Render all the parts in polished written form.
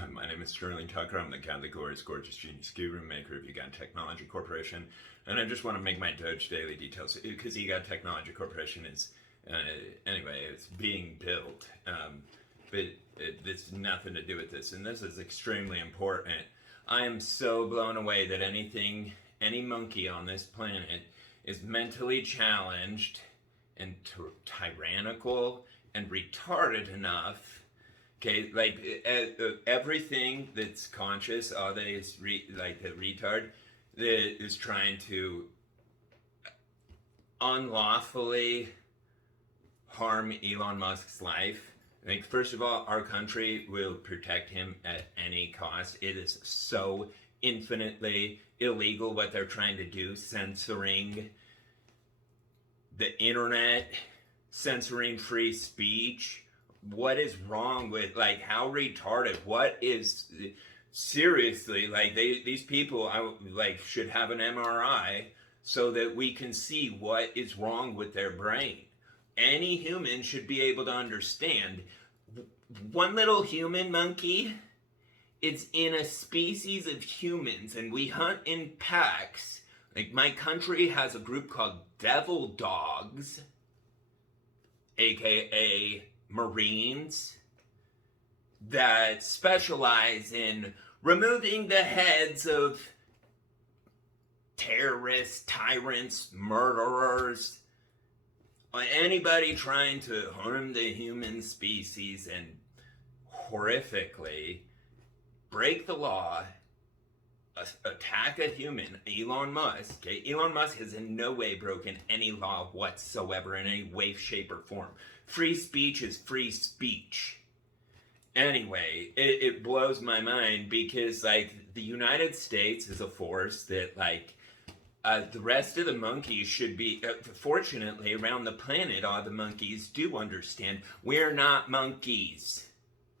Hi, my name is Sterling Tucker. I'm the Catholic Gorgeous Genius Guru, maker of Egon Technology Corporation. And I just want to make my Doge Daily Details, because Egon Technology Corporation is, anyway, it's being built. But it's nothing to do with this. And this is extremely important. I am so blown away that any monkey on this planet is mentally challenged and tyrannical and retarded enough. Okay, like everything that's conscious, all that is like the retard that is trying to unlawfully harm Elon Musk's life. Like, first of all, our country will protect him at any cost. It is so infinitely illegal what they're trying to do, censoring the internet, censoring free speech. What is wrong with, like, how retarded? What is, seriously, like, these people, should have an MRI so that we can see what is wrong with their brain. Any human should be able to understand. One little human monkey, it's in a species of humans, and we hunt in packs. Like, my country has a group called Devil Dogs, aka Marines, that specialize in removing the heads of terrorists, tyrants, murderers, anybody trying to harm the human species and horrifically break the law, attack a human. Elon Musk. Okay? Elon Musk has in no way broken any law whatsoever in any way, shape, or form. Free speech is free speech. Anyway, it blows my mind because, like, the United States is a force that, like, the rest of the monkeys should be, fortunately, around the planet, all the monkeys do understand. We're not monkeys.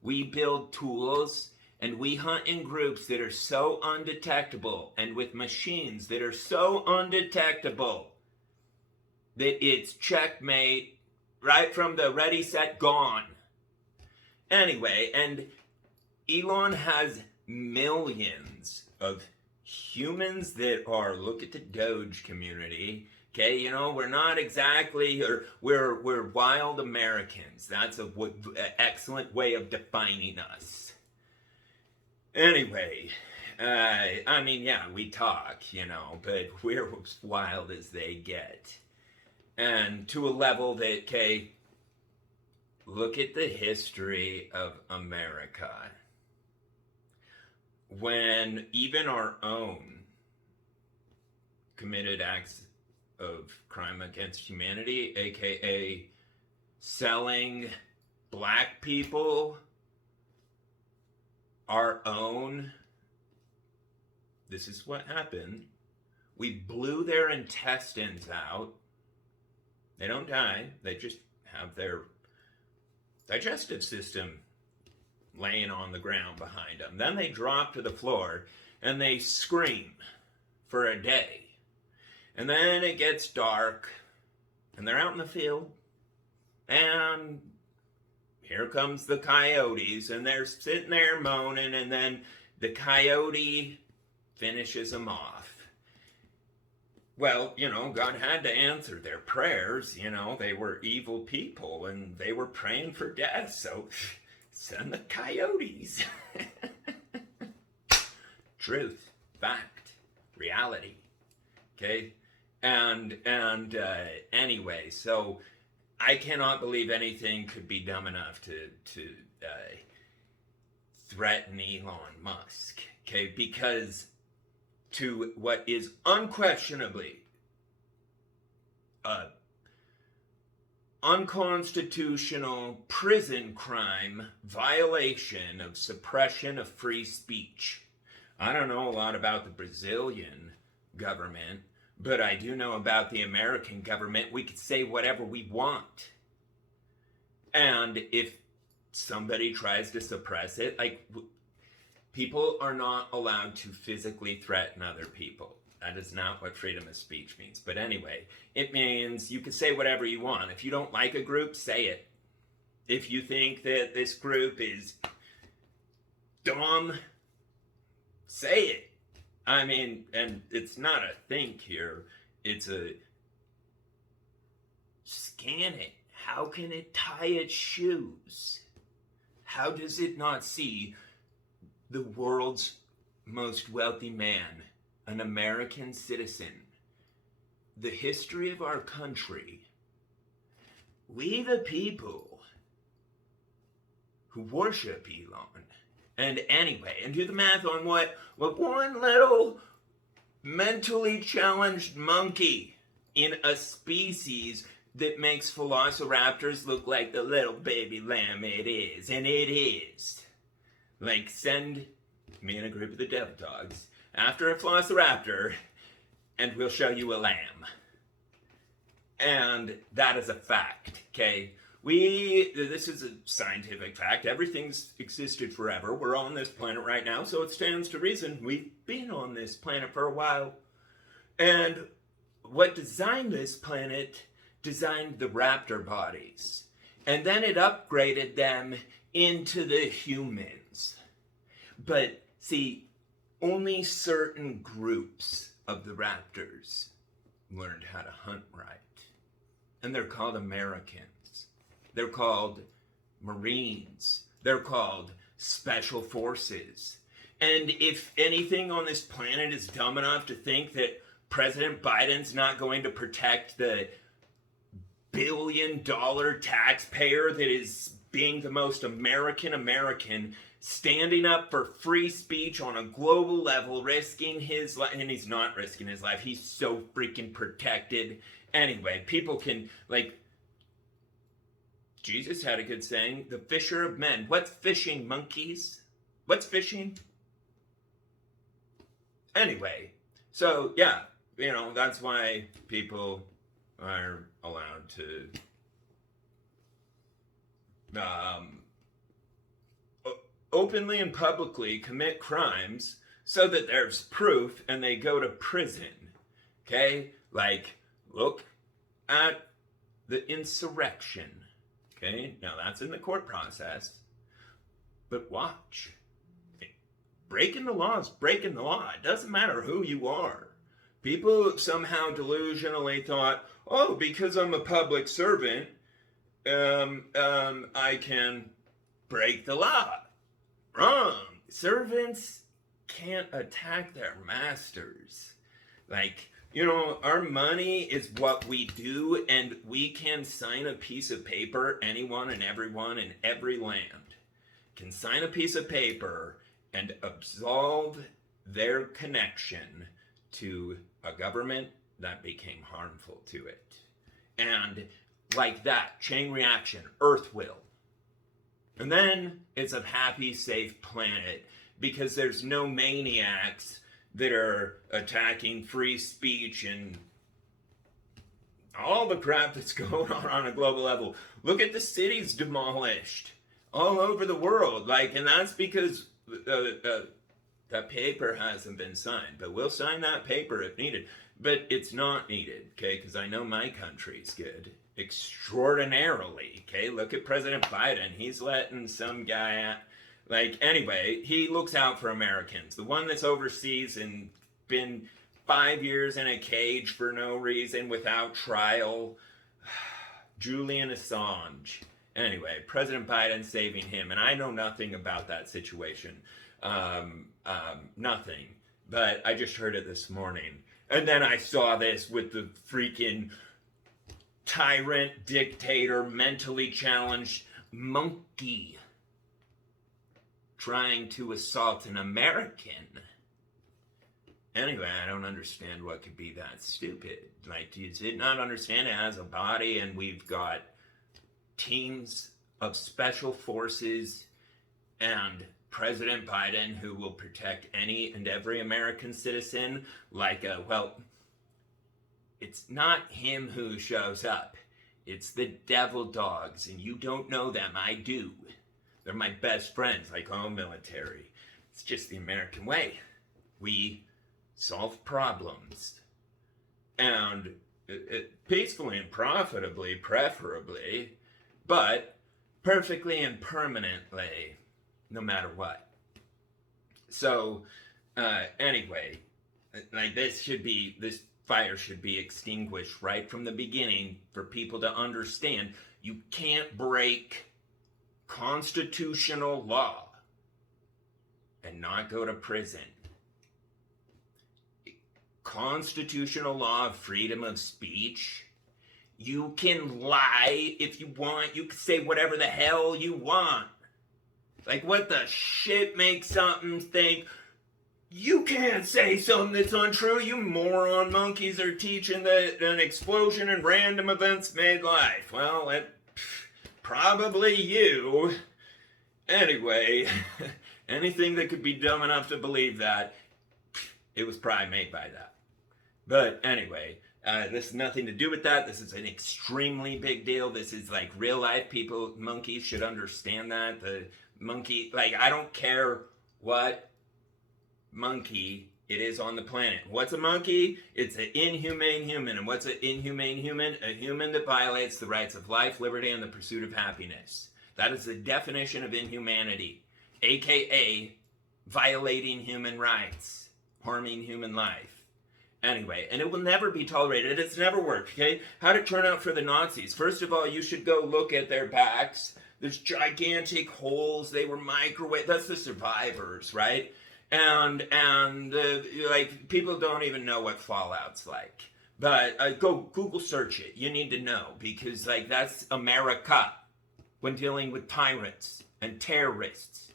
We build tools and we hunt in groups that are so undetectable and with machines that are so undetectable that it's checkmate right from the ready, set, gone. Anyway, and Elon has millions of humans that are, look at the Doge community, okay, you know, we're not exactly, or we're wild Americans. That's an excellent way of defining us. Anyway, I mean, yeah, we talk, you know, but we're as wild as they get. And to a level that, okay, look at the history of America. When even our own committed acts of crime against humanity, aka selling black people, our own, this is what happened. We blew their intestines out. They don't die, they just have their digestive system laying on the ground behind them. Then they drop to the floor and they scream for a day. And then it gets dark and they're out in the field and here comes the coyotes and they're sitting there moaning, and then the coyote finishes them off. Well, you know, God had to answer their prayers. You know, they were evil people and they were praying for death, so send the coyotes. Truth, fact, reality. Okay? And anyway, so I cannot believe anything could be dumb enough to threaten Elon Musk. Okay? Because to what is unquestionably unconstitutional prison crime violation of suppression of free speech. I don't know a lot about the Brazilian government, but I do know about the American government. We could say whatever we want. And if somebody tries to suppress it, like, people are not allowed to physically threaten other people. That is not what freedom of speech means. But anyway, it means you can say whatever you want. If you don't like a group, say it. If you think that this group is Dom, say it. I mean, and it's not a think here, it's a scan it. How can it tie its shoes? How does it not see the world's most wealthy man, an American citizen, the history of our country? We the people who worship Elon. And anyway, and do the math on what one little mentally challenged monkey in a species that makes velociraptors look like the little baby lamb it is. And it is. Like, send me and a group of the devil dogs after a velociraptor, and we'll show you a lamb. And that is a fact, okay? This is a scientific fact. Everything's existed forever. We're on this planet right now, so it stands to reason we've been on this planet for a while. And what designed this planet designed the raptor bodies. And then it upgraded them into the humans. But see, only certain groups of the raptors learned how to hunt right. And they're called Americans. They're called Marines. They're called Special Forces. And if anything on this planet is dumb enough to think that President Biden's not going to protect the billion-dollar taxpayer that is being the most American, standing up for free speech on a global level, risking his life, and he's not risking his life, he's so freaking protected. Anyway, people can, like, Jesus had a good saying, the fisher of men. What's fishing, monkeys? What's fishing? Anyway, so yeah, that's why people are allowed to openly and publicly commit crimes so that there's proof and they go to prison. Okay? Like, look at the insurrection. Okay? Now that's in the court process. But watch. Breaking the law is breaking the law. It doesn't matter who you are. People somehow delusionally thought, oh, because I'm a public servant, I can break the law. Wrong. Servants can't attack their masters. Like, our money is what we do, and we can sign a piece of paper. Anyone and everyone in every land can sign a piece of paper and absolve their connection to a government that became harmful to it. And like that, chain reaction, Earth will. And then it's a happy, safe planet because there's no maniacs that are attacking free speech and all the crap that's going on a global level. Look at the cities demolished all over the world. And that's because that paper hasn't been signed. But we'll sign that paper if needed. But it's not needed, okay? Because I know my country's good. Extraordinarily, okay? Look at President Biden. He's letting some guy out. Anyway, he looks out for Americans. The one that's overseas and been 5 years in a cage for no reason without trial. Julian Assange. Anyway, President Biden saving him. And I know nothing about that situation. Nothing. But I just heard it this morning. And then I saw this with the freaking tyrant, dictator, mentally challenged monkey trying to assault an American. Anyway, I don't understand what could be that stupid. Does it not understand it has a body and we've got teams of special forces and President Biden who will protect any and every American citizen it's not him who shows up. It's the devil dogs, and you don't know them. I do. They're my best friends, military. It's just the American way. We solve problems. And peacefully and profitably, preferably, but perfectly and permanently, no matter what. So, anyway, like this fire should be extinguished right from the beginning for people to understand you can't break constitutional law and not go to prison. Constitutional law of freedom of speech. You can lie if you want. You can say whatever the hell you want. Like, what the shit makes something think you can't say something that's untrue? You moron monkeys are teaching that an explosion and random events made life. Well, probably you. Anyway, anything that could be dumb enough to believe that, it was probably made by that. But anyway, this has nothing to do with that. This is an extremely big deal. This is like real life people. Monkeys should understand that. The monkey, like, I don't care what monkey it is on the planet. What's a monkey? It's an inhumane human. And what's an inhumane human? A human that violates the rights of life, liberty, and the pursuit of happiness. That is the definition of inhumanity, aka violating human rights, harming human life. Anyway, and it will never be tolerated. It's never worked, okay? How'd it turn out for the Nazis? First of all, you should go look at their backs. There's gigantic holes. They were microwave. That's the survivors, right? And like, people don't even know what fallout's like. But go Google search it. You need to know, because like, that's America. When dealing with tyrants and terrorists,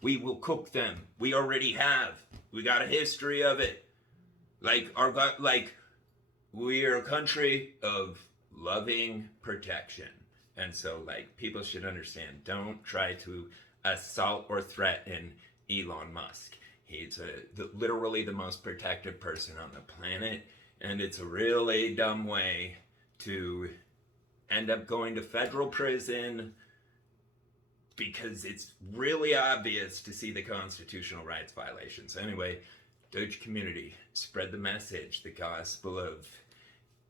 we will cook them. We already have. We got a history of it. Like, we are a country of loving protection. And so, like, people should understand, don't try to assault or threaten Elon Musk. He's literally the most protective person on the planet, and it's a really dumb way to end up going to federal prison, because it's really obvious to see the constitutional rights violations. Anyway, Doge community, spread the message, the gospel of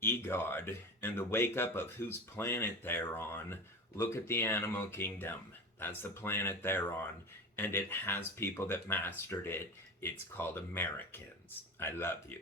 EGOD, and the wake up of whose planet they're on. Look at the animal kingdom. That's the planet they're on, and it has people that mastered it. It's called Americans. I love you.